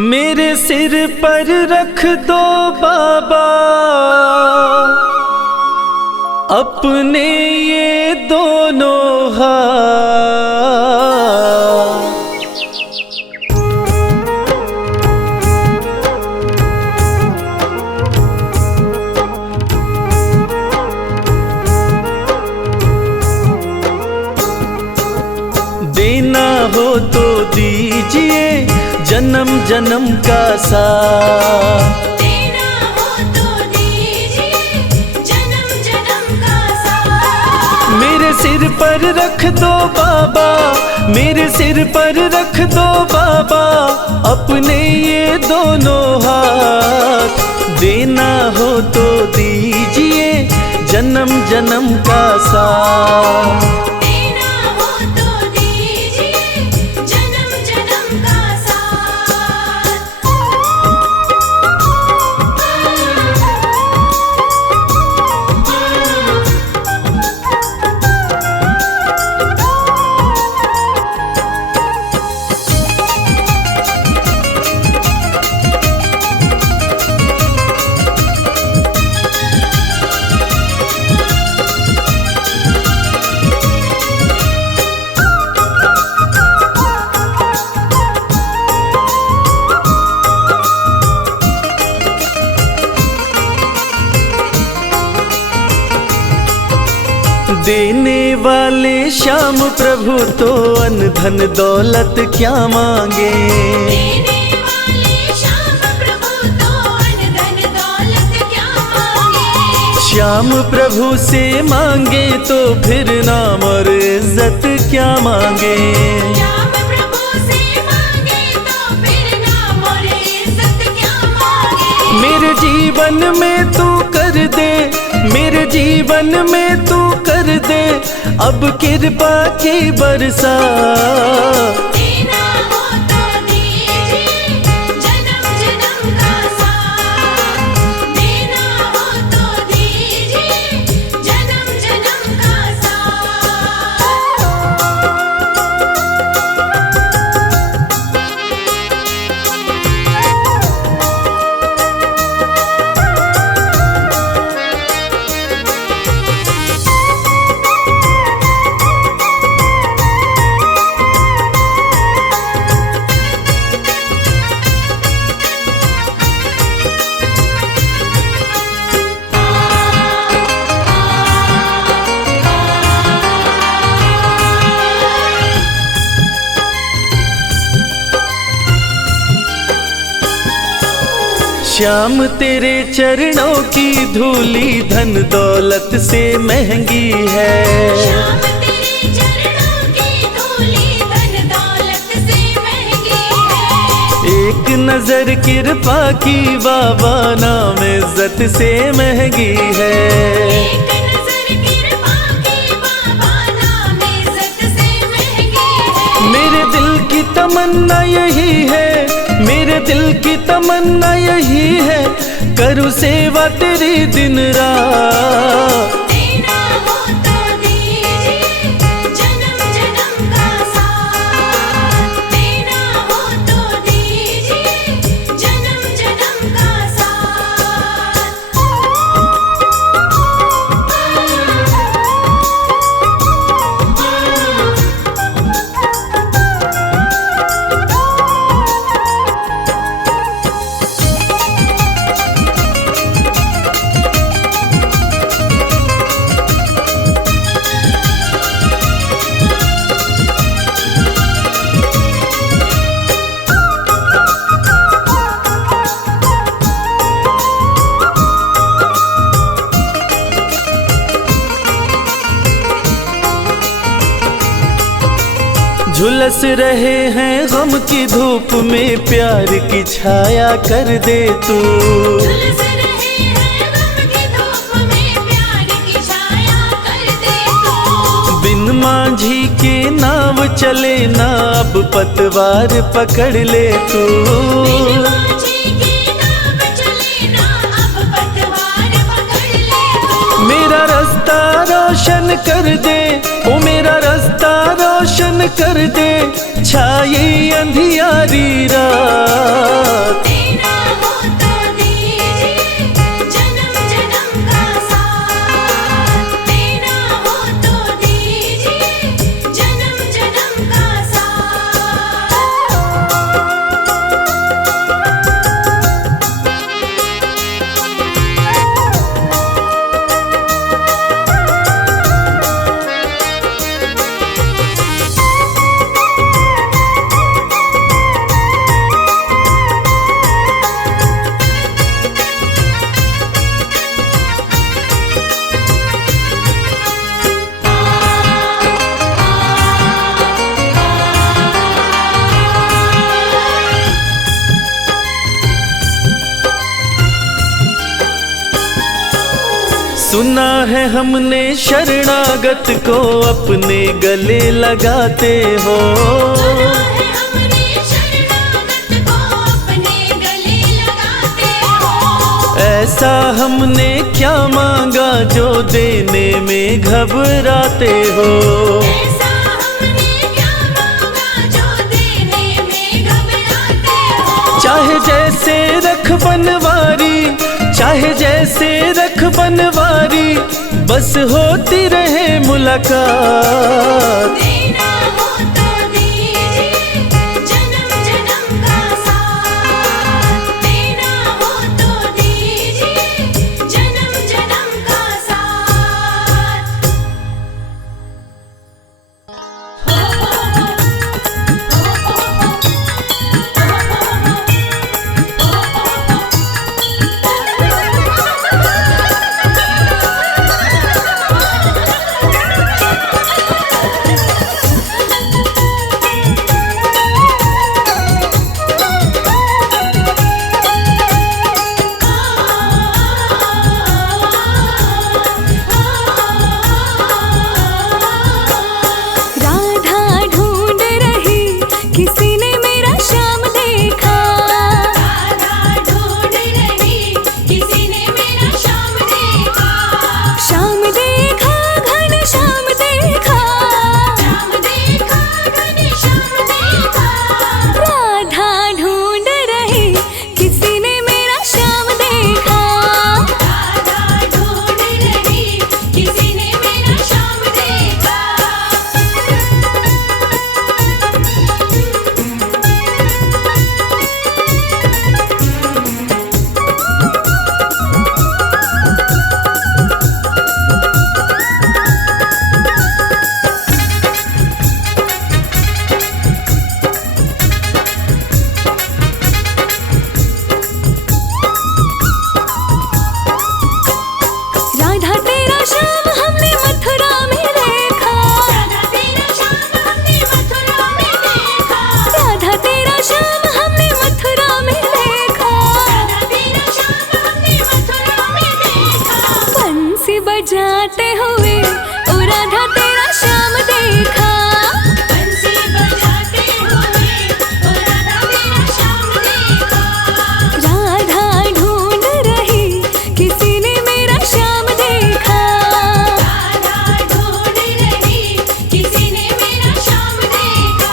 मेरे सिर पर रख दो बाबा अपने ये दोनों हाथ। देना हो तो दीजिए जन्म जन्म का साथ। देना हो तो दीजिए जन्म जन्म का साथ। मेरे सिर पर रख दो बाबा, मेरे सिर पर रख दो बाबा अपने ये दोनों हाथ। देना हो तो दीजिए जन्म जन्म का साथ। देना हो तो दीजिए जन्म जन्म का साथ। देने वाले श्याम प्रभु तो अन्न धन दौलत क्या मांगे। देने वाले श्याम प्रभु तो अन्न धन दौलत क्या मांगे। श्याम प्रभु से मांगे तो फिर नाम और इज्जत क्या मांगे। श्याम प्रभु से मांगे तो फिर नाम और इज्जत क्या मांगे। मेरे जीवन में तू कर दे, मेरे जीवन में तू कर दे अब कृपा की बरसात। देना हो तो दीजिए जन्म जन्म का साथ। देना हो तो दीजिए जन्म जन्म का साथ। श्याम तेरे चरणों की धूली धन दौलत से महंगी है। श्याम तेरे चरणों की धूली धन दौलत से महंगी है। एक नजर कृपा की बाबा नाम इज्जत से महंगी है। एक नजर कृपा की बाबा नाम इज्जत से महंगी है। मेरे दिल की तमन्ना यही है, मेरे दिल की तमन्ना यही है करूँ सेवा तेरी दिन रात। देना हो तो दीजिए जन्म जन्म का साथ। देना हो तो दीजिए जन्म जन्म का साथ। झुलस रहे हैं गम की धूप में प्यार की छाया कर दे तू। झुलस रहे हैं गम की धूप में प्यार की छाया कर दे तू। बिन मांझी के नाव चले ना अब पतवार पकड़ ले तू। बिन माझी के नाव चले ना अब पतवार पकड़ ले तू। मेरा रास्ता रोशन कर दे, ओ मेरा रास्ता रोशन कर दे, छाई अंधियारी रात। सुना है हमने शरणागत को अपने गले लगाते हो। सुना है हमने शरणागत को अपने गले लगाते हो। ऐसा हमने क्या मांगा जो देने में घबराते हो। ऐसा हमने क्या मांगा जो देने में घबराते हो। चाहे जैसे रख बनवारी, चाहे जैसे रख बनवारी, बस होती रहे मुलाकात। देना हो तो दीजिए जन्म जन्म का साथ। देना हो तो दीजिए जन्म जन्म का साथ। राधा ढूंढ रही किसी ने मेरा श्याम देखा। राधा ढूंढ रही किसी ने मेरा श्याम देखा। श्याम देखा घन श्याम देखा। श्याम देखा घन श्याम देखा। राधा ढूंढ रही किसी ने मेरा श्याम देखा। राधा ढूंढ रही किसी ने मेरा श्याम देखा। राधा तेरा श्याम हमने मथुरा में देखा। राधा तेरा श्याम हमने मथुरा में देखा। राधा तेरा श्याम हमने मथुरा में देखा। राधा तेरा श्याम हमने मथुरा में देखा। बंसी बजाते हुए ओ राधा तेरा श्याम देखा। बंसी बजाते हुए ओ राधा तेरा श्याम देखा। राधा ढूंढ रही किसी ने मेरा श्याम देखा। राधा ढूंढ रही किसी ने मेरा श्याम देखा।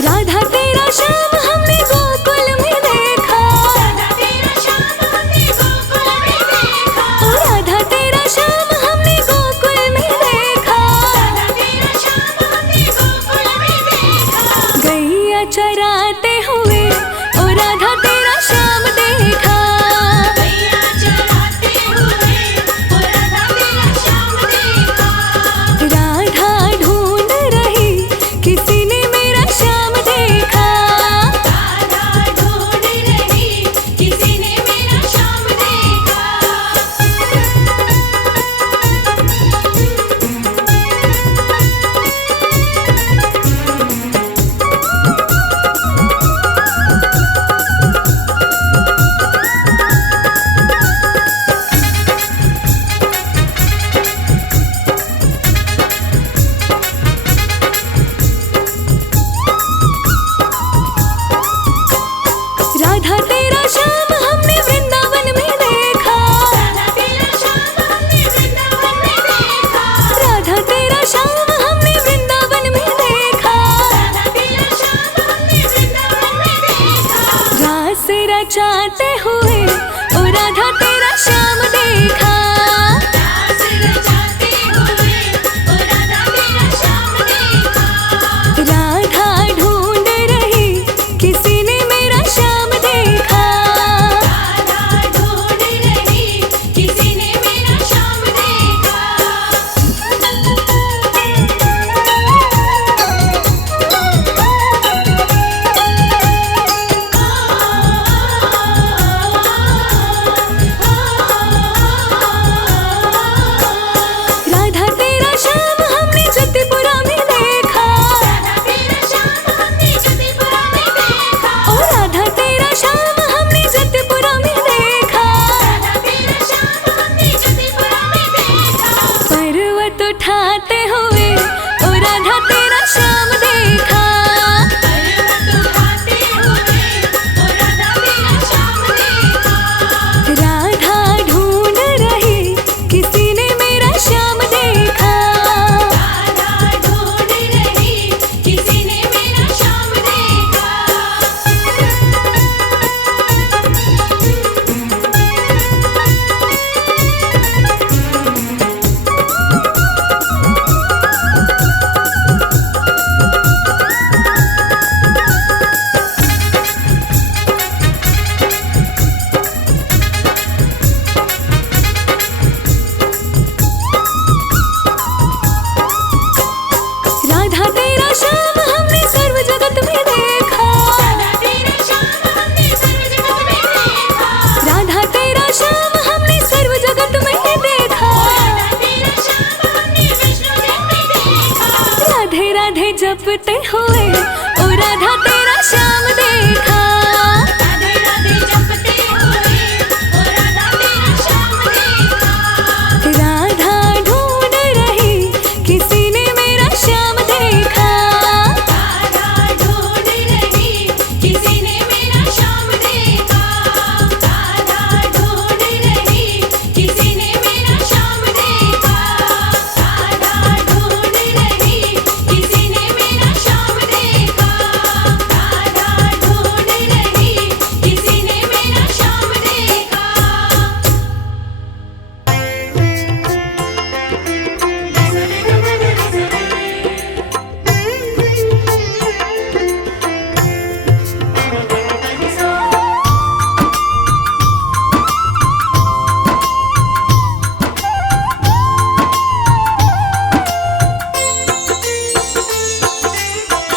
राधा तेरा श्याम हमने गोकुल में देखा। राधा तेरा श्याम हमने गोकुल में देखा। ओ राधा तेरा श्याम हमने गोकुल में देखा। राधा तेरा श्याम हमने गोकुल में देखा। गैया चराते हुए ओ राधा तेरा श्याम देखा। गैया चराते हुए ओ राधा तेरा श्याम देखा। राधा ढूंढ रही किसी ने मेरा श्याम देखा। राधा ढूंढ रही किसी ने मेरा श्याम देखा। राधा तेरा श्याम हमने वृंदावन में देखा। राधा तेरा श्याम हमने वृंदावन में देखा। राधा तेरा श्याम हमने वृंदावन में देखा। राधा तेरा श्याम हमने वृंदावन में देखा। रास रचाते हुए ओ राधा तेरा श्याम देखा। रास रचाते हुए ओ राधा तेरा श्याम देखा। राधा ढूंढ रही किसी ने मेरा श्याम देखा। राधा ढूंढ रही किसी ने मेरा श्याम देखा। तेरा श्याम हमने सर्व जगत में देखा। राधा तेरा श्याम हमने सर्व जगत में देखा। राधा तेरा श्याम हमने सर्व जगत में देखा। राधा तेरा श्याम हमने विष्णु जन में देखा। राधे राधे जपते हुए ओ राधा तेरा श्याम देखा। राधे राधे जपते हुए ओ राधा तेरा श्याम देखा। राधा ढूंढ रही किसी ने मेरा श्याम देखा। राधा ढूंढ रही किसी ने मेरा श्याम देखा। राधा ढूंढ रही किसी ने मेरा श्याम देखा। राधा ढूंढ रही किसी ने मेरा श्याम देखा। राधा ढूंढ रही किसी ने मेरा श्याम देखा।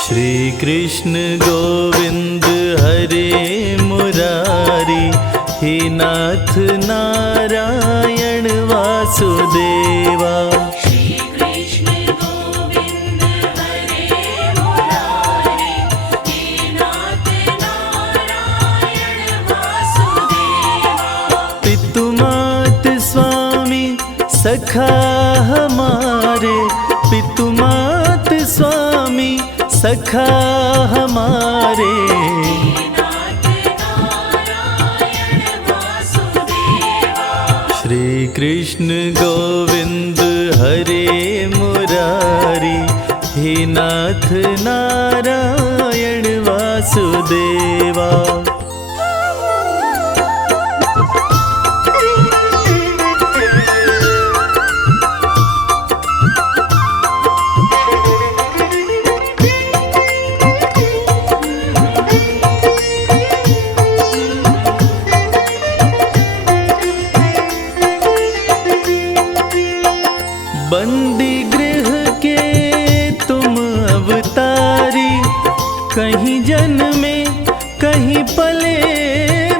श्री कृष्ण गोविंद हरे मुरारी, हे नाथ नारायण वासुदेवा। श्री कृष्ण गोविंद हरे मुरारी, हे नाथ नारायण वासुदेवा। पितुमात स्वामी सखा हमारे, पितुमात स्वामी सखा हमारे। नाथ नारायण वासुदेवा। श्री कृष्ण गोविंद हरे मुरारी, हे नाथ नारायण वासुदेवा। बंदी गृह के तुम अवतारी, कहीं जन्मे कहीं पले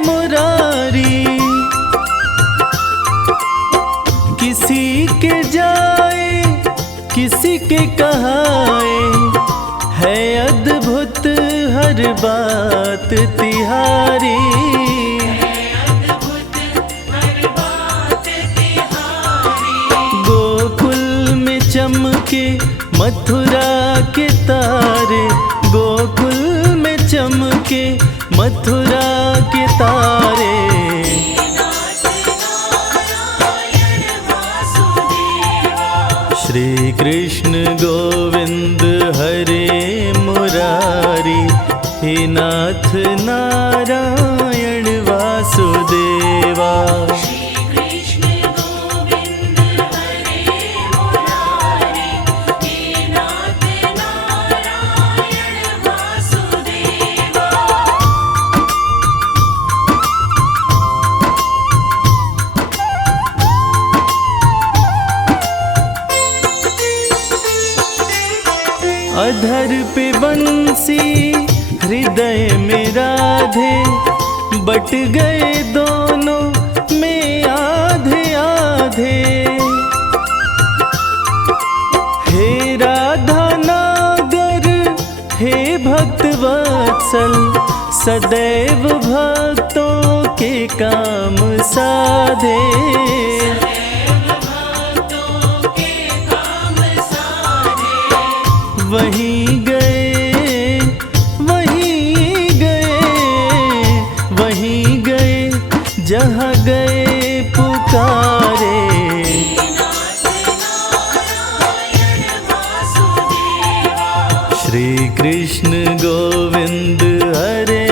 मुरारी। किसी के जाए किसी के कहाए, है अद्भुत हर बात तिहारी। अद्भुत हर बात तिहारी। गोकुल में चमके मथुरा के तारे, गोकुल में चमके मथुरा के तारे। नाथ नारायण वासुदेवा। श्री कृष्ण गोविंद हरे मुरारी, हे नाथ नारायण वासुदेवा। श्री कृष्ण गोविंद हरे मुरारी, हे नाथ नारायण वासुदेवा। अधर पे बंसी हृदय में राधे, बट गए दोनों में आधे आधे। हे राधा नागर हे भक्त वत्सल, सदैव भक्तों के काम साधे। भक्तों के काम साधे। वहीं गए वहीं गए वहीं गए, जहाँ गए पुकारे। नाथ नारायण वासुदेवा। श्री कृष्ण गोविंद हरे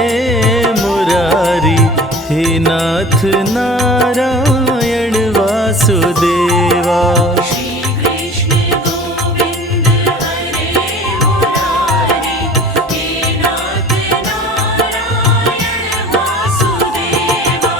मुरारी, हे नाथ नारायण वासुदेवा। श्री कृष्ण गोविंद हरे मुरारी, हे नाथ नारायण वासुदेवा।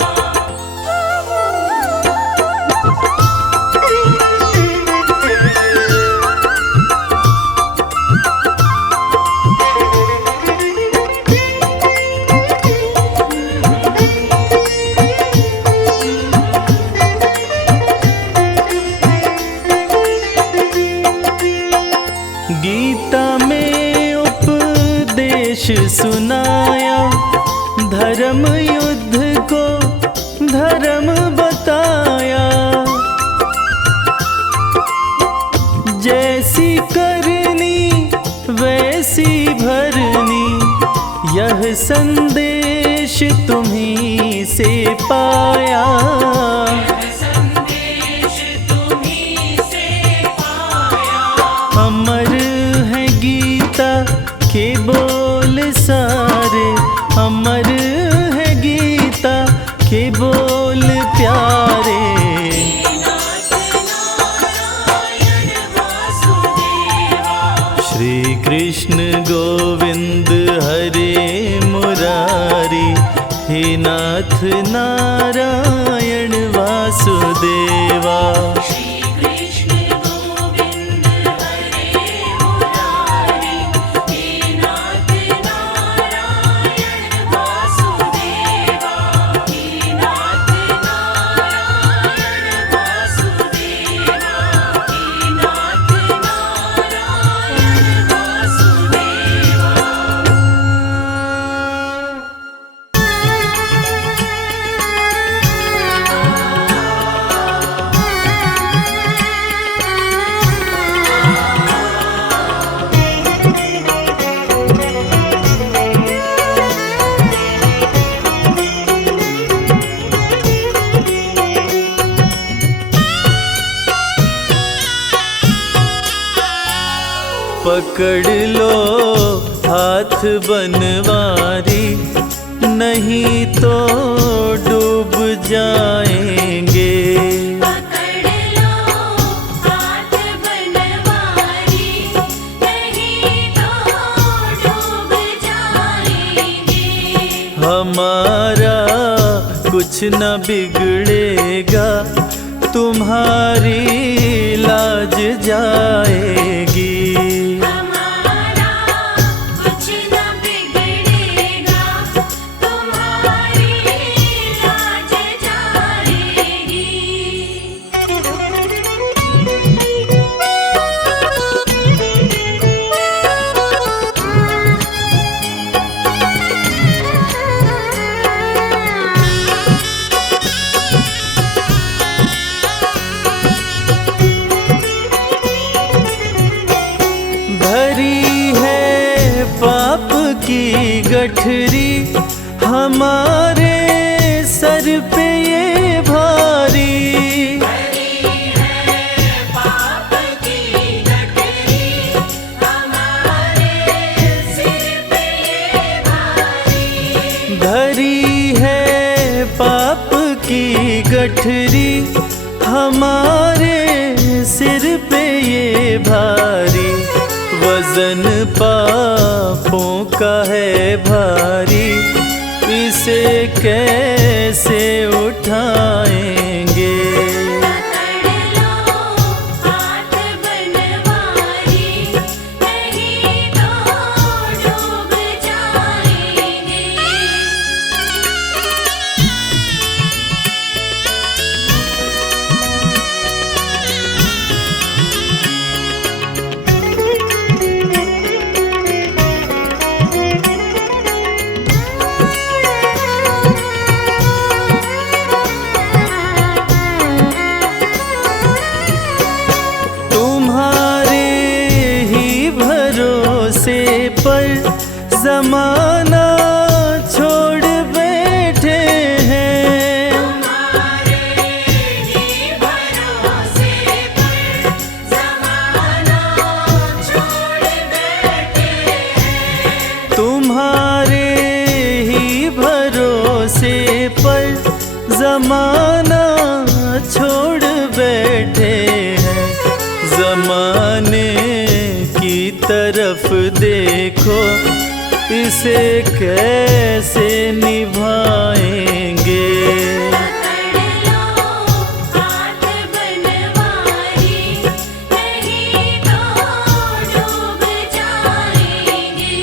गीता में उपदेश सुनाया, धर्म युद्ध को धर्म बताया। जैसी करनी वैसी भरनी, यह संदेश तुम्हीं से पाया। अमर है गीता के बोल सारे, अमर है गीता के बोल प्यारे। श्री कृष्ण गोविंद हरे मुरारी, हे नाथ नारायण वासुदेवा। पकड़ लो हाथ बनवारी, नहीं तो डूब जाएंगे। पकड़ लो हाथ बनवारी, नहीं तो डूब जाएंगे। हमारा कुछ न बिगड़ेगा, तुम्हारी लाज जाएगी। की गठरी हमारे सर पे ये भारी, पाप की गठरी हमारे सिर पे ये भारी। धरी है पाप की गठरी हमारे सिर पे ये भारी। वजन पापों का है भारी, इसे कैसे उठाएंगे। पकड़ लो हाथ बनवारी, नहीं तो डूब जाएंगे। पर जमाना छोड़ बैठे हैं, तुम्हारे ही भरोसे पर जमाना छोड़ बैठे हैं। तुम्हारे ही भरोसे पर जमाना छोड़ बैठे हैं। जमाने की तरफ देखो, इसे कैसे निभाएंगे। पकड़ लो हाथ बनवारी, नहीं तो डूब जाएंगे।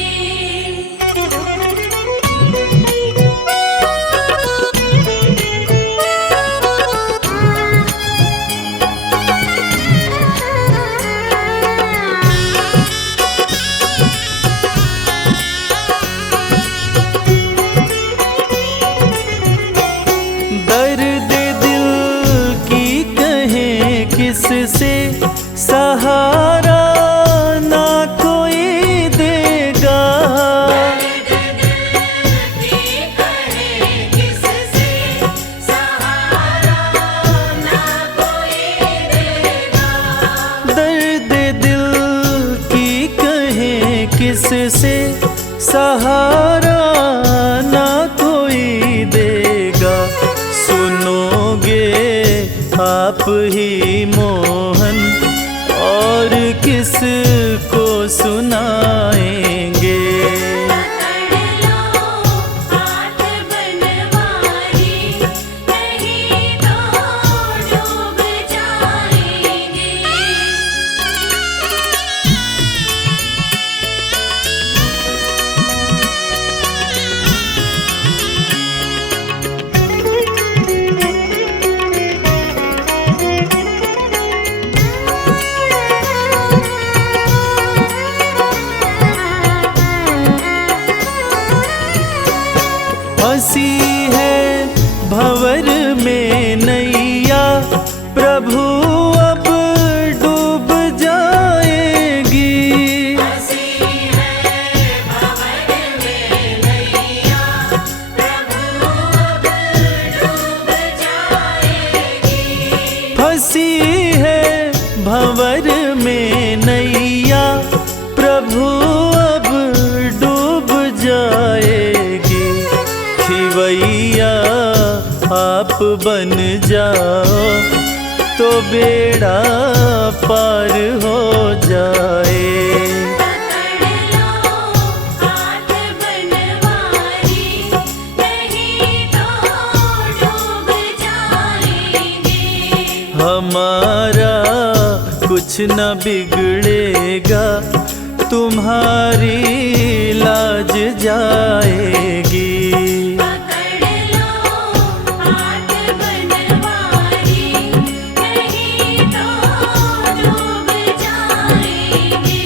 किससे सहारा ना कोई देगा। सुनोगे आप ही मोहन और किसको सुनाएंगे। पकड़ लो हाथ बनवारी, नहीं तो डूब जाएंगे। फंसी है भंवर में नैया, प्रभु अब डूब जाएगी। हंसी है भंवर में नैया, प्रभु अब डूब जाएगी। फंसी है भंवर में नैया, प्रभु अब डूब जाएगी। खिवैया आप बन जाओ तो बेड़ा पार हो जाए। पकड़ लो हाथ बनवारी, नहीं तो डूब जाएंगे। हमारा कुछ न बिगड़ेगा, तुम्हारी लाज जाएगी। पकड़ लो हाथ बनवारी, नहीं तो डूब जाएंगे।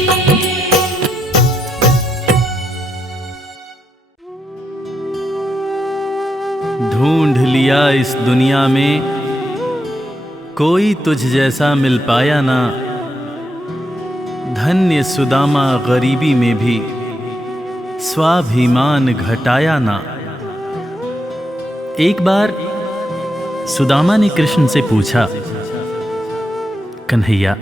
ढूंढ लिया इस दुनिया में, कोई तुझ जैसा मिल पाया ना। धन्य सुदामा गरीबी में भी स्वाभिमान घटाया ना। एक बार सुदामा ने कृष्ण से पूछा, कन्हैया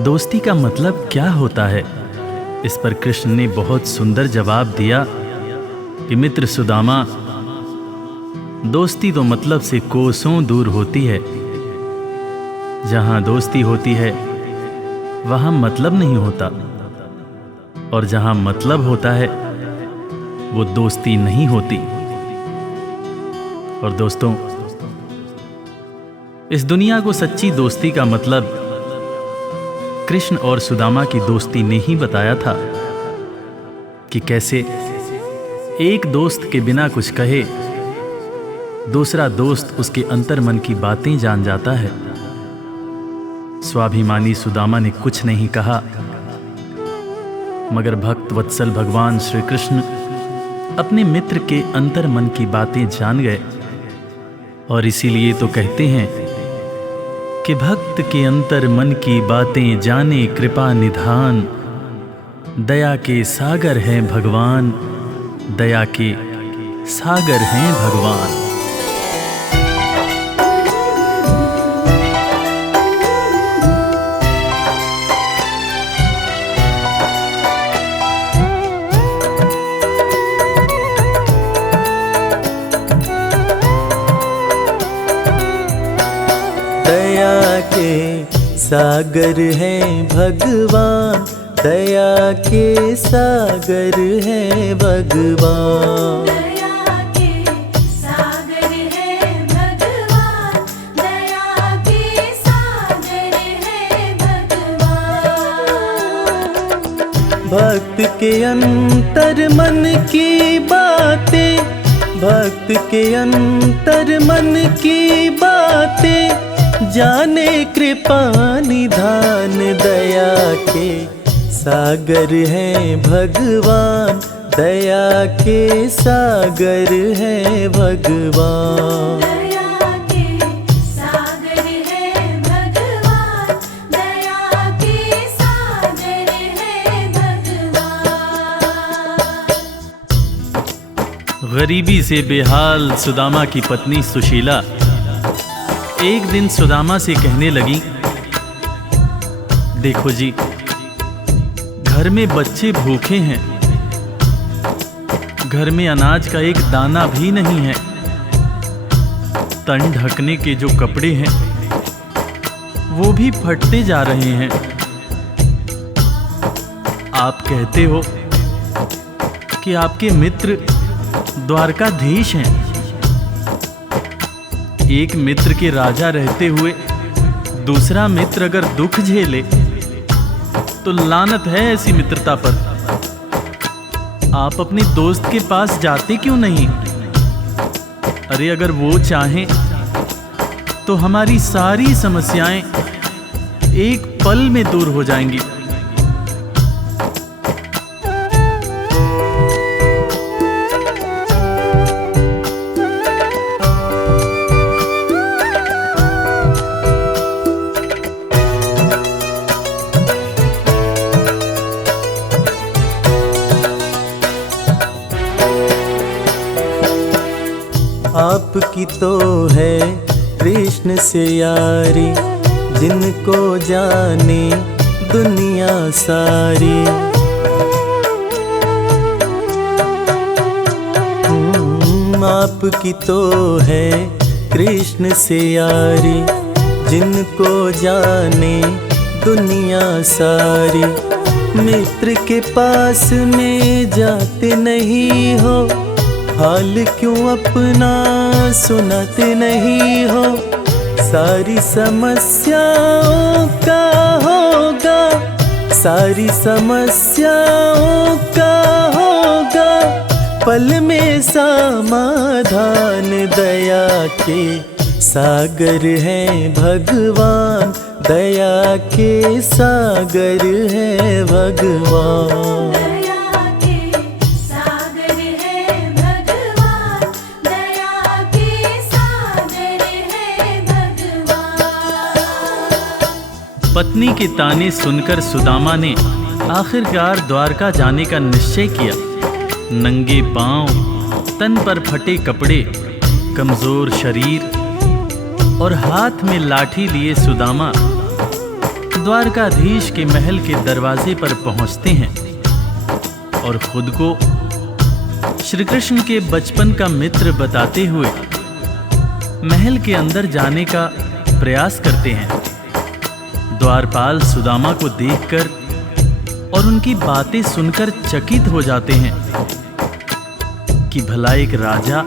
दोस्ती का मतलब क्या होता है? इस पर कृष्ण ने बहुत सुंदर जवाब दिया कि मित्र सुदामा, दोस्ती तो मतलब से कोसों दूर होती है। जहां दोस्ती होती है वहां मतलब नहीं होता, और जहां मतलब होता है वो दोस्ती नहीं होती। और दोस्तों, इस दुनिया को सच्ची दोस्ती का मतलब कृष्ण और सुदामा की दोस्ती ने ही बताया था कि कैसे एक दोस्त के बिना कुछ कहे दूसरा दोस्त उसके अंतर्मन की बातें जान जाता है। स्वाभिमानी सुदामा ने कुछ नहीं कहा, मगर भक्त वत्सल भगवान श्री कृष्ण अपने मित्र के अंतर्मन की बातें जान गए। और इसीलिए तो कहते हैं कि भक्त के अंतर्मन की बातें जाने कृपा निधान। दया के सागर हैं भगवान, दया के सागर हैं भगवान। दया के सागर हैं भगवान, दया के सागर हैं भगवान। दया के सागर है भगवान, दया के सागर है भगवान। भक्त के अंतर मन की बातें, भक्त के अंतर मन की बातें जाने कृपा निधान। दया के सागर हैं भगवान, दया के सागर हैं भगवान। दया के सागर है भगवान, दया के सागर है भगवान। गरीबी से बेहाल सुदामा की पत्नी सुशीला एक दिन सुदामा से कहने लगी, देखो जी, घर में बच्चे भूखे हैं, घर में अनाज का एक दाना भी नहीं है। तन ढकने के जो कपड़े हैं वो भी फटते जा रहे हैं। आप कहते हो कि आपके मित्र द्वारकाधीश हैं। एक मित्र के राजा रहते हुए दूसरा मित्र अगर दुख झेले तो लानत है ऐसी मित्रता पर। आप अपने दोस्त के पास जाते क्यों नहीं? अरे अगर वो चाहें तो हमारी सारी समस्याएं एक पल में दूर हो जाएंगी। आपकी तो है कृष्ण से यारी, जिनको जाने दुनिया सारी। आपकी तो है कृष्ण से यारी, जिनको जाने दुनिया सारी। मित्र के पास में जाते नहीं हो, हाल क्यों अपना सुनाते नहीं हो। सारी समस्याओं का होगा, सारी समस्याओं का होगा पल में समाधान। दया के सागर हैं भगवान, दया के सागर हैं भगवान। पत्नी के ताने सुनकर सुदामा ने आखिरकार द्वारका जाने का निश्चय किया। नंगे पांव, तन पर फटे कपड़े, कमजोर शरीर और हाथ में लाठी लिए सुदामा द्वारकाधीश के महल के दरवाजे पर पहुंचते हैं और खुद को श्री कृष्ण के बचपन का मित्र बताते हुए महल के अंदर जाने का प्रयास करते हैं। द्वारपाल सुदामा को देखकर और उनकी बातें सुनकर चकित हो जाते हैं कि भला एक राजा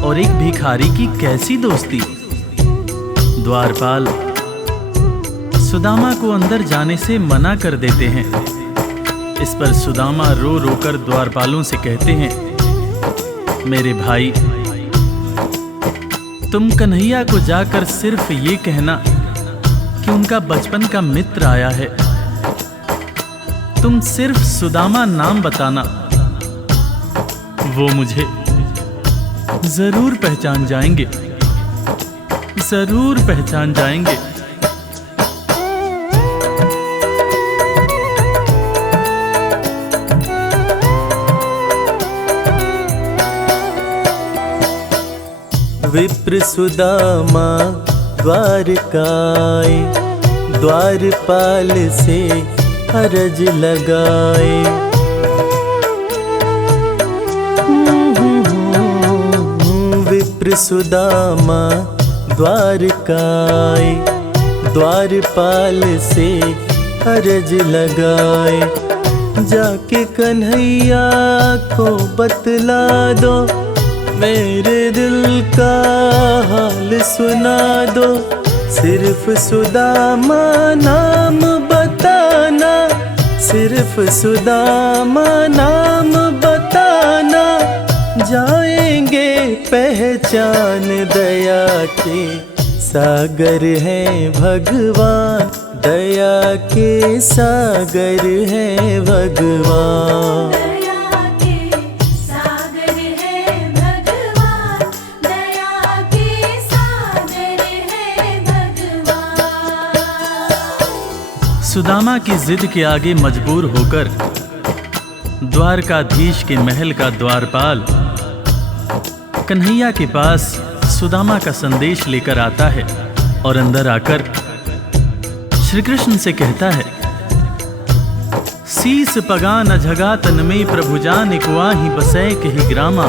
और एक भिखारी की कैसी दोस्ती। द्वारपाल सुदामा को अंदर जाने से मना कर देते हैं। इस पर सुदामा रो रोकर द्वारपालों से कहते हैं, मेरे भाई, तुम कन्हैया को जाकर सिर्फ ये कहना कि उनका बचपन का मित्र आया है। तुम सिर्फ सुदामा नाम बताना, वो मुझे जरूर पहचान जाएंगे, जरूर पहचान जाएंगे। विप्र सुदामा द्वारकाए, द्वारपाल से अरज लगाए। विप्र सुदामा द्वारकाए, द्वारपाल से अरज लगाए। जाके कन्हैया को बतला दो, मेरे दिल का हाल सुना दो। सिर्फ सुदामा नाम बताना, सिर्फ सुदामा नाम बताना। जाएंगे पहचान, दया के सागर हैं भगवान, दया के सागर हैं भगवान। सुदामा की जिद के आगे मजबूर होकर द्वारकाधीश के महल का द्वारपाल कन्हैया के पास सुदामा का संदेश लेकर आता है और अंदर आकर श्री कृष्ण से कहता है, शीस पगा न झगा तन में प्रभु जान कुआही बसै कही ग्रामा।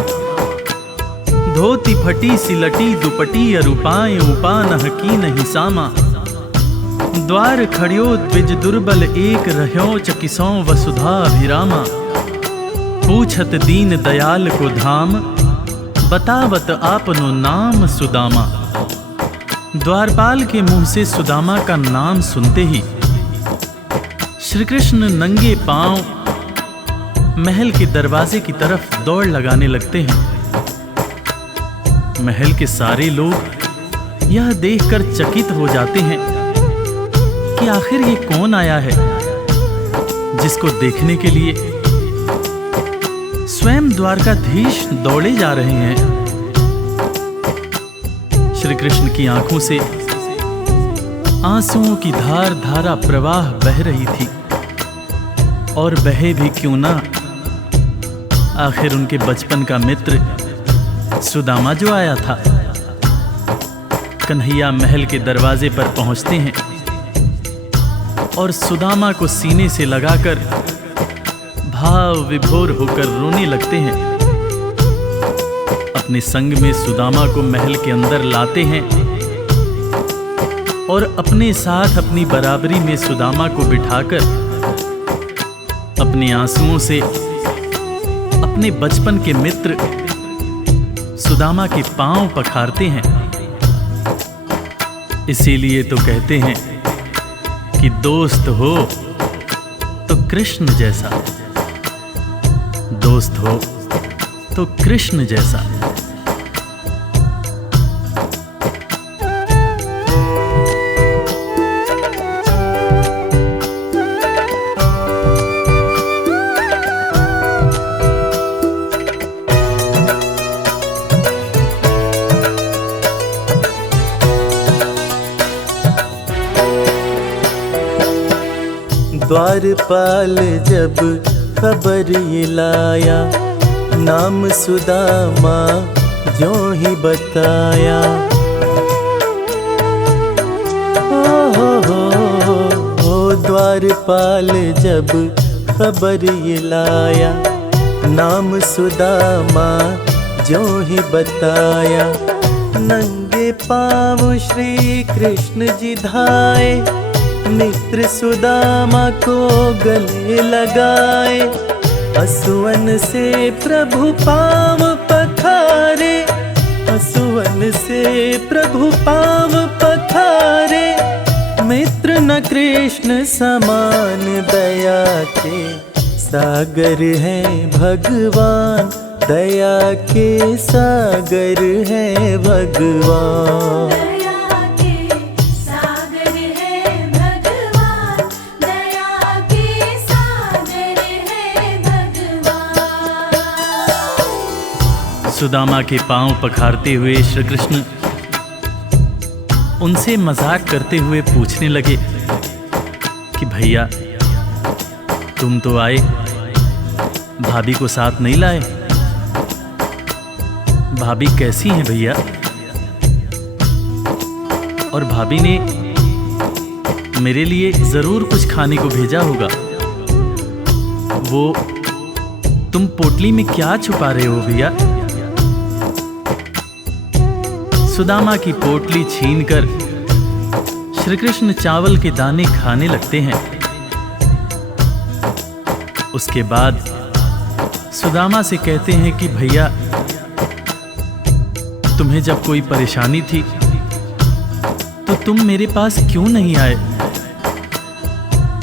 धोती फटी सिलटी दुपटी अरुपाए उपा न हकी नहीं सामा। द्वार खड़ियो द्विज दुर्बल एक रह्यो चकिसों वसुधा अभिरामा। पूछत दीन दयाल को धाम बतावत आपनो नाम सुदामा। द्वारपाल के मुंह से सुदामा का नाम सुनते ही श्री कृष्ण नंगे पांव महल के दरवाजे की तरफ दौड़ लगाने लगते हैं। महल के सारे लोग यह देखकर चकित हो जाते हैं कि आखिर ये कौन आया है जिसको देखने के लिए स्वयं द्वारकाधीश दौड़े जा रहे हैं। श्री कृष्ण की आंखों से आंसुओं की धार धारा प्रवाह बह रही थी, और बहे भी क्यों ना, आखिर उनके बचपन का मित्र सुदामा जो आया था। कन्हैया महल के दरवाजे पर पहुंचते हैं और सुदामा को सीने से लगाकर भाव विभोर होकर रोने लगते हैं। अपने संग में सुदामा को महल के अंदर लाते हैं और अपने साथ अपनी बराबरी में सुदामा को बिठाकर अपने आंसुओं से अपने बचपन के मित्र सुदामा के पांव पखारते हैं। इसीलिए तो कहते हैं कि दोस्त हो तो कृष्ण जैसा, दोस्त हो तो कृष्ण जैसा। द्वारपाल जब खबर ये लाया, नाम सुदामा जो ही बताया। हो द्वारपाल जब खबर ये लाया, नाम सुदामा जो ही बताया। नंगे पाँव श्री कृष्ण जी धाए, मित्र सुदामा को गले लगाए। असुवन से प्रभु पाँव पखारे, असुवन से प्रभु पाँव पखारे। मित्र न कृष्ण समान, दया के सागर है भगवान, दया के सागर है भगवान। सुदामा के पांव पखारते हुए श्री कृष्ण उनसे मजाक करते हुए पूछने लगे कि भैया तुम तो आए, भाभी को साथ नहीं लाए। भाभी कैसी हैं भैया? और भाभी ने मेरे लिए जरूर कुछ खाने को भेजा होगा। वो तुम पोटली में क्या छुपा रहे हो भैया? सुदामा की पोटली छीनकर श्री कृष्ण चावल के दाने खाने लगते हैं। उसके बाद सुदामा से कहते हैं कि भैया तुम्हें जब कोई परेशानी थी तो तुम मेरे पास क्यों नहीं आए?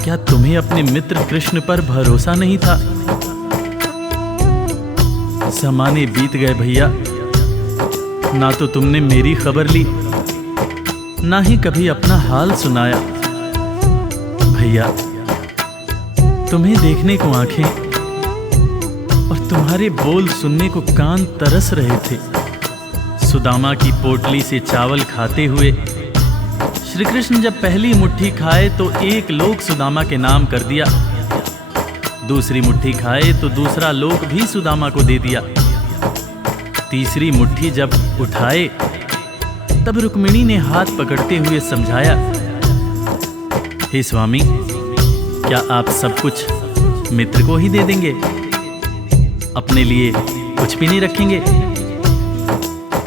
क्या तुम्हें अपने मित्र कृष्ण पर भरोसा नहीं था? ज़माने बीत गए भैया, ना तो तुमने मेरी खबर ली, ना ही कभी अपना हाल सुनाया। भैया तुम्हें देखने को आंखें और तुम्हारे बोल सुनने को कान तरस रहे थे। सुदामा की पोटली से चावल खाते हुए श्री कृष्ण जब पहली मुट्ठी खाए तो एक लोक सुदामा के नाम कर दिया, दूसरी मुट्ठी खाए तो दूसरा लोक भी सुदामा को दे दिया। तीसरी मुट्ठी जब उठाए तब रुक्मिणी ने हाथ पकड़ते हुए समझाया, हे स्वामी, क्या आप सब कुछ मित्र को ही दे देंगे, अपने लिए कुछ भी नहीं रखेंगे।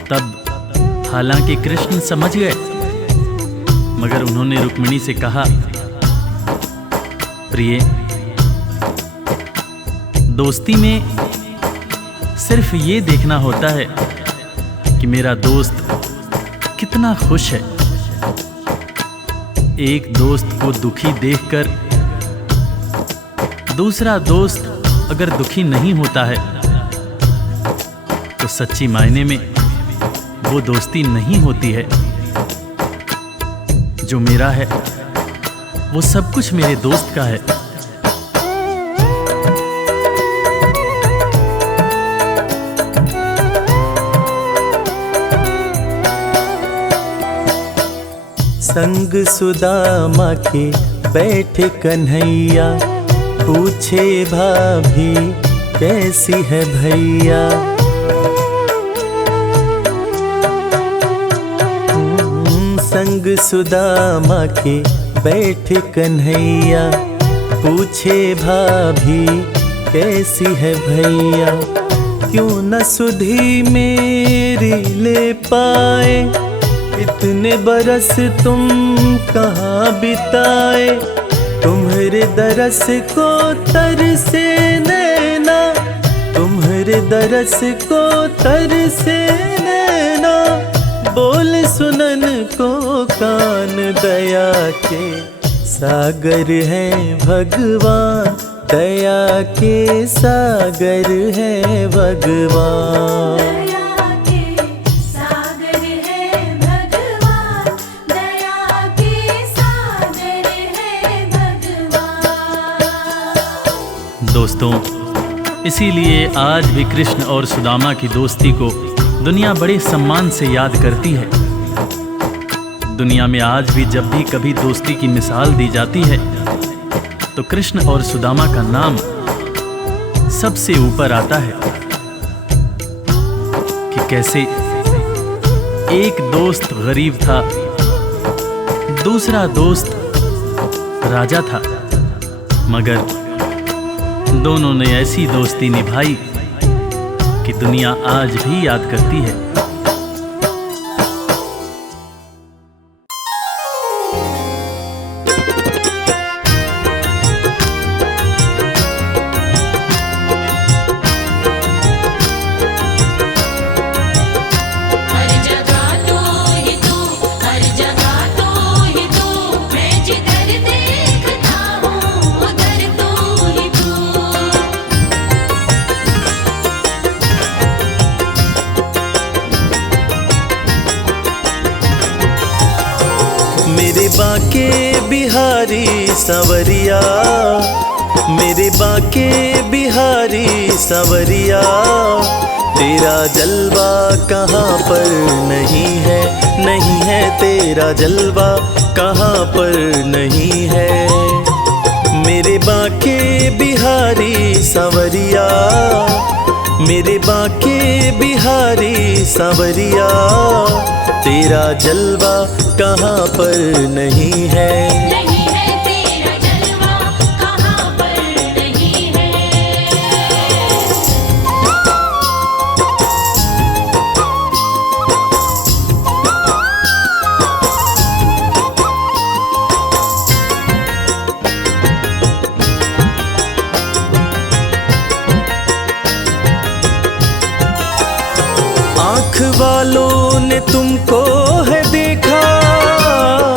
तब हालांकि कृष्ण समझ गए, मगर उन्होंने रुक्मिणी से कहा, प्रिय, दोस्ती में सिर्फ ये देखना होता है कि मेरा दोस्त कितना खुश है। एक दोस्त को दुखी देखकर दूसरा दोस्त अगर दुखी नहीं होता है तो सच्ची मायने में वो दोस्ती नहीं होती है। जो मेरा है वो सब कुछ मेरे दोस्त का है। संग सुदामा के बैठे कन्हैया, पूछे भाभी कैसी है भैया। संग सुदामा के बैठे कन्हैया, पूछे भाभी कैसी है भैया। क्यों न सुधी मेरी ले पाए, इतने बरस तुम कहाँ बिताए। तुम्हारे दरस को तरसे नैना, तुम्हारे दरस को तरसे नैना। बोल सुनन को कान, दया के सागर है भगवान, दया के सागर है भगवान। दोस्तों, इसीलिए आज भी कृष्ण और सुदामा की दोस्ती को दुनिया बड़े सम्मान से याद करती है। दुनिया में आज भी जब भी कभी दोस्ती की मिसाल दी जाती है तो कृष्ण और सुदामा का नाम सबसे ऊपर आता है कि कैसे एक दोस्त गरीब था, दूसरा दोस्त राजा था, मगर दोनों ने ऐसी दोस्ती निभाई कि दुनिया आज भी याद करती है। मेरे बाके बिहारी संवरिया, मेरे बाके बिहारी संवरिया। तेरा जलवा कहाँ पर नहीं है, नहीं है तेरा जलवा कहाँ पर नहीं है। मेरे बाके बिहारी संवरिया, मेरे बाके बिहारी संवरिया। तेरा जलवा कहाँ पर नहीं है, नहीं है तेरा जलवा कहाँ पर नहीं है। आँख वालों ने तुमको है देखा,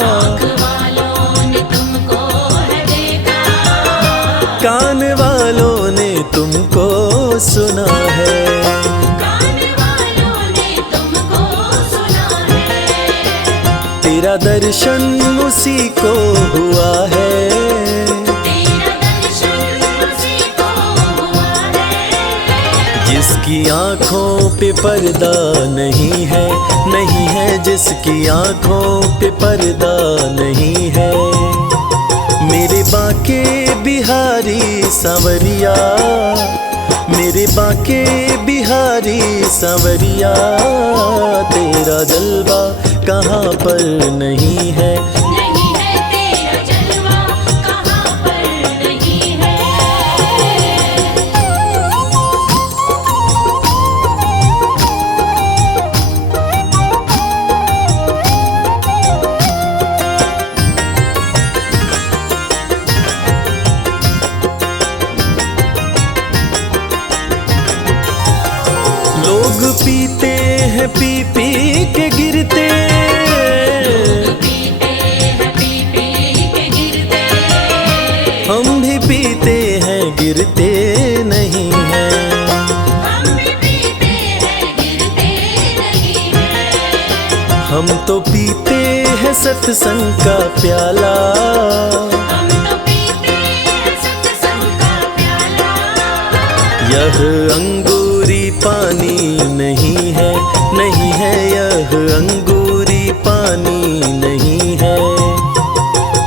आँख वालों ने तुमको है देखा, कान वालों ने तुमको सुना है। कान वालों ने तुमको सुना है। तेरा दर्शन उसी को हुआ है, तेरा दर्शन उसी को हुआ है। जिसकी आँखों पे पर्दा नहीं है, नहीं है जिसकी आँखों पे पर्दा नहीं है। मेरे बाके बिहारी संवरिया, मेरे बाके बिहारी संवरिया। तेरा जलवा कहाँ पर नहीं है, नहीं है तेरा जलवा कहाँ पर नहीं है। लोग पीते हैं पी पी के गिरते, पीते हैं पी पी के गिरते, हम भी पीते हैं गिरते नहीं हैं। हम भी पीते हैं गिरते नहीं हैं। हम तो पीते हैं सत्संग का प्याला, हम तो पीते हैं सत्संग का प्याला। यह अंगूरी पानी नहीं है, नहीं है यह अंगूरी पानी नहीं है।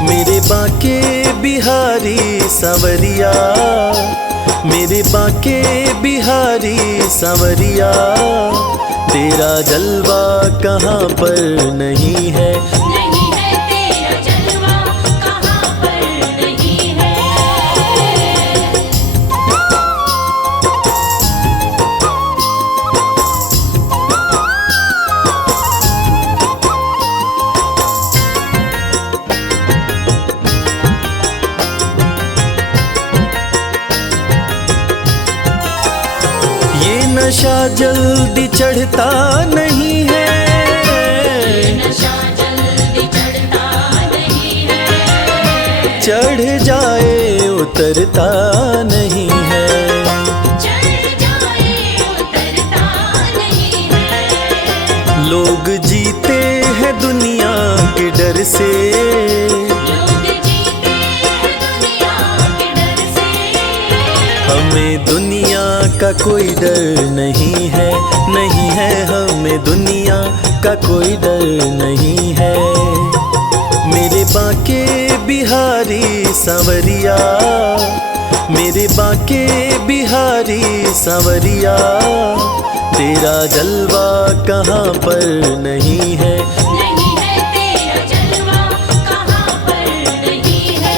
मेरे बाके बिहारी सांवरिया, मेरे बाके बिहारी सांवरिया, तेरा जलवा कहाँ पर नहीं है। नहीं है तेरा जलवा कहाँ पर नहीं है। ये नशा जल्दी चढ़ता नहीं है, नशा जल्दी चढ़ता नहीं है। चढ़ जाए उतरता नहीं है। चढ़ जाए उतरता नहीं है। लोग जीते हैं दुनिया के डर से, लोग जीते हैं दुनिया के डर से। हमें दुनिया का कोई डर नहीं है, नहीं है हमें दुनिया का कोई डर नहीं है। मेरे बाके बिहारी सांवरिया, मेरे बाके बिहारी सांवरिया, तेरा जलवा कहाँ पर नहीं है। नहीं है तेरा जलवा कहाँ पर नहीं है।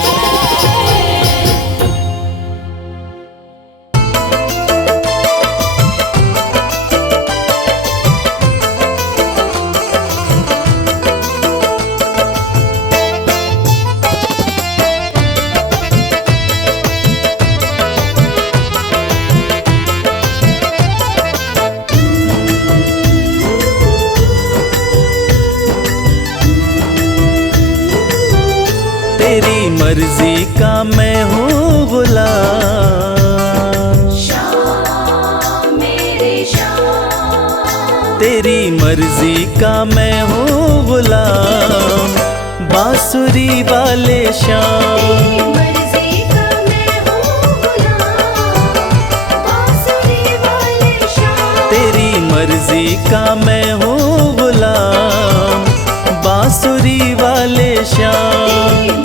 तेरी मर्जी का मैं हूँ गुलाम, श्याम मेरे श्याम। तेरी मर्जी का मैं हूँ गुलाम, बांसुरी वाले श्याम। मर्जी का मैं हूँ गुलाम, बांसुरी वाले श्याम। तेरी मर्जी का मैं हूँ गुलाम, बांसुरी वाले श्याम।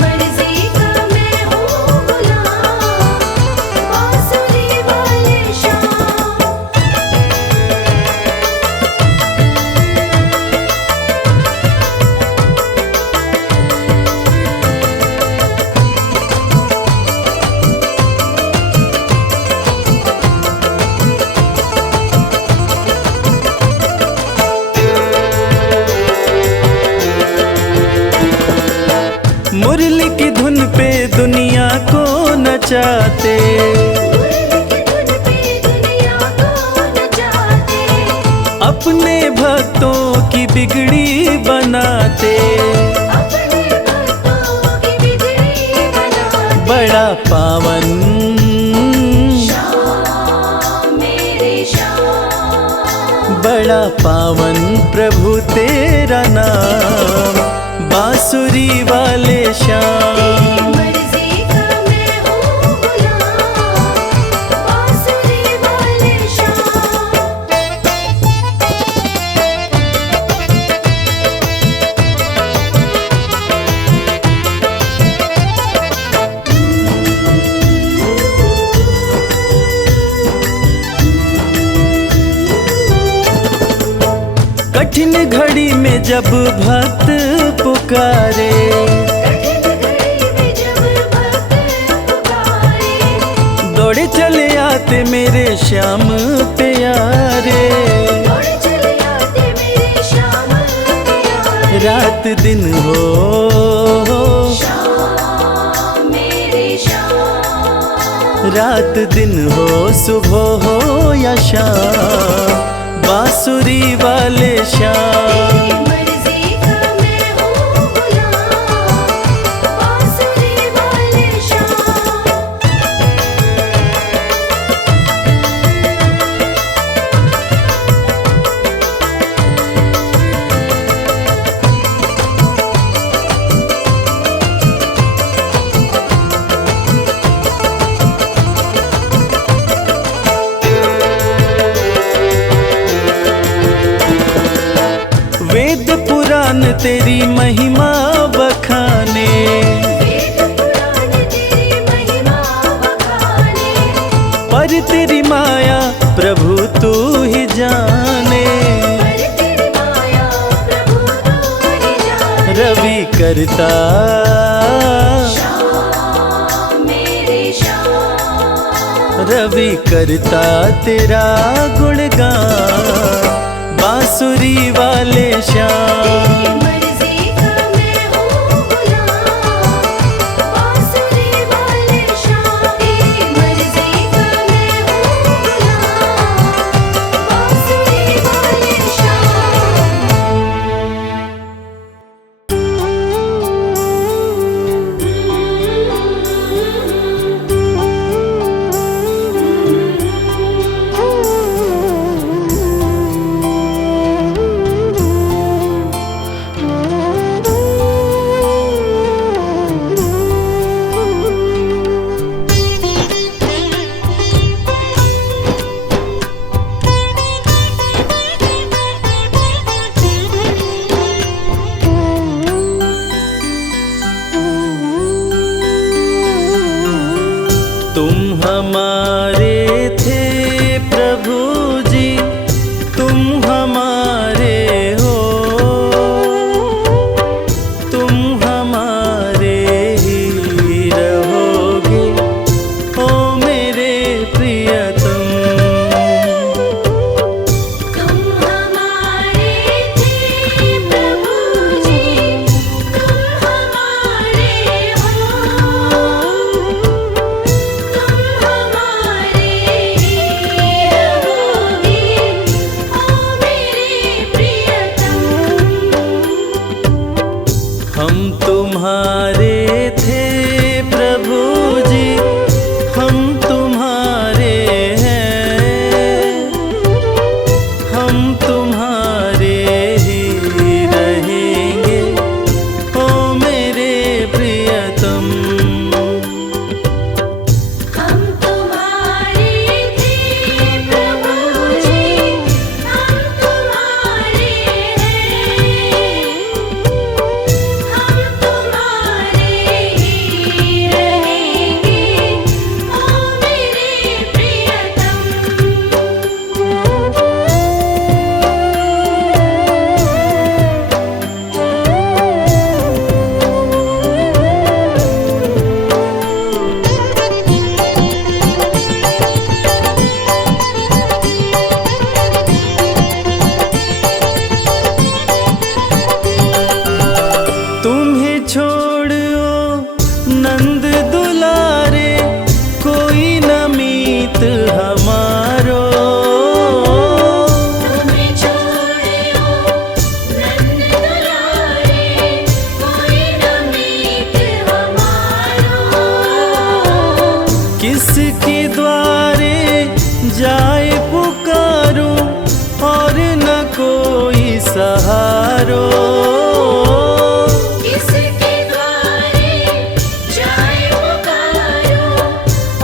मर्जी का मैं हूँ गुलाम, बांसुरी वाले श्याम। मुरली की धुन पे दुनिया को नचाते, अपने भक्तों की बिगड़ी बनाते। बड़ा पावन बड़ा पावन प्रभु तेरा नाम, बांसुरी वाले श्याम। कठिन घड़ी में जब भक्त पुकारे, दौड़े चले आते मेरे श्याम प्यारे। रात दिन हो रात दिन हो, सुबह हो या शाम, बांसुरी वाले श्याम। मर्जी का मैं हूँ गुलाम, बांसुरी वाले श्याम। वेद पुराण तेरी महिमा बखाने, वेद पुराण तेरी महिमा बखाने, पर तेरी माया प्रभु तू ही जाने। पर तेरी माया प्रभु तू ही जाने। रवि करता श्याम मेरे श्याम, रवि करता तेरा गुणगान, बांसुरी वाले श्याम। मर्जी का मैं हूँ गुलाम, बांसुरी वाले श्याम। तेरी मर्जी का मैं हूँ गुलाम, बांसुरी वाले तुम हमारे थे प्रभु जी, तुम हमारे हो, तुम हमारे ही रहोगे ओ मेरे प्रियतम। तुम हमारे थे प्रभु जी, तुम हमारे हो, तुम हमारे ही रहोगे ओ मेरे प्रियतम। हम तुम्हारे थे प्रभु जी, हम तुम्हारे हैं, हम तुम्हारे ही रहेंगे ओ मेरे प्रियतम। हम तुम्हारे थे प्रभु जी, हम तुम्हारे हैं, हम तुम्हारे ही रहेंगे ओ मेरे प्रियतम। तुम्हें छोड़ो नंद दुलारे, कोई न मीत हमारो। तुम्हें छोड़ो नंद दुलारे, कोई न मीत हमारो। किसके द्वारे जाए पुकारो, और न कोई सहारो। किसके द्वारे जाए पुकारो,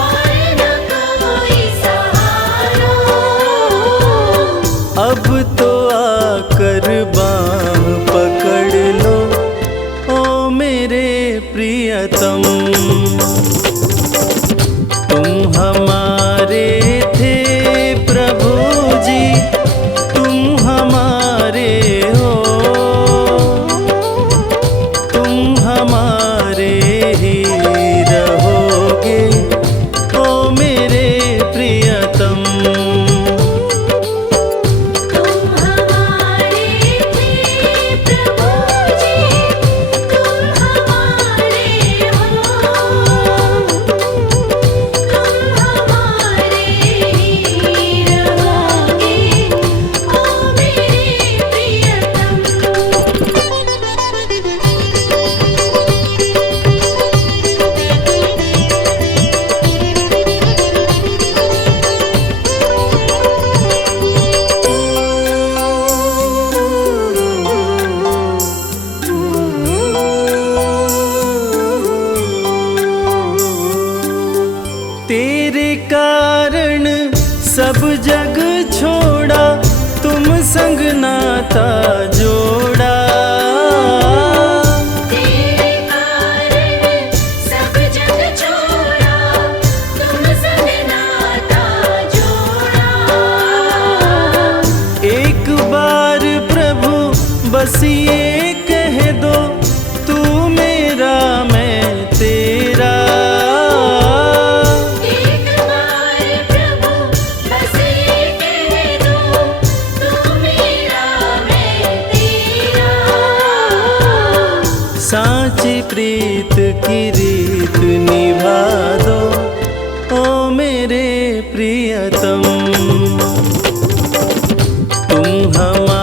और न कोई सहारो। अब तो आकर बाँह पकड़ लो ओ मेरे प्रियतम। तुम हमारे थे सब जग छोड़ा तुम संग नाता जोड़ा। तेरे कारण सब जग छोड़ा, तुम संग नाता जोड़ा। एक बार प्रभु बस ये कह दो, तू मेरा मैं तेरा। एक बार प्रभु बस ये कह दो, तू मेरा मैं तेरा। सांची प्रीत की रीत निभा दो, ओ मेरे प्रियतम। तुम हमारे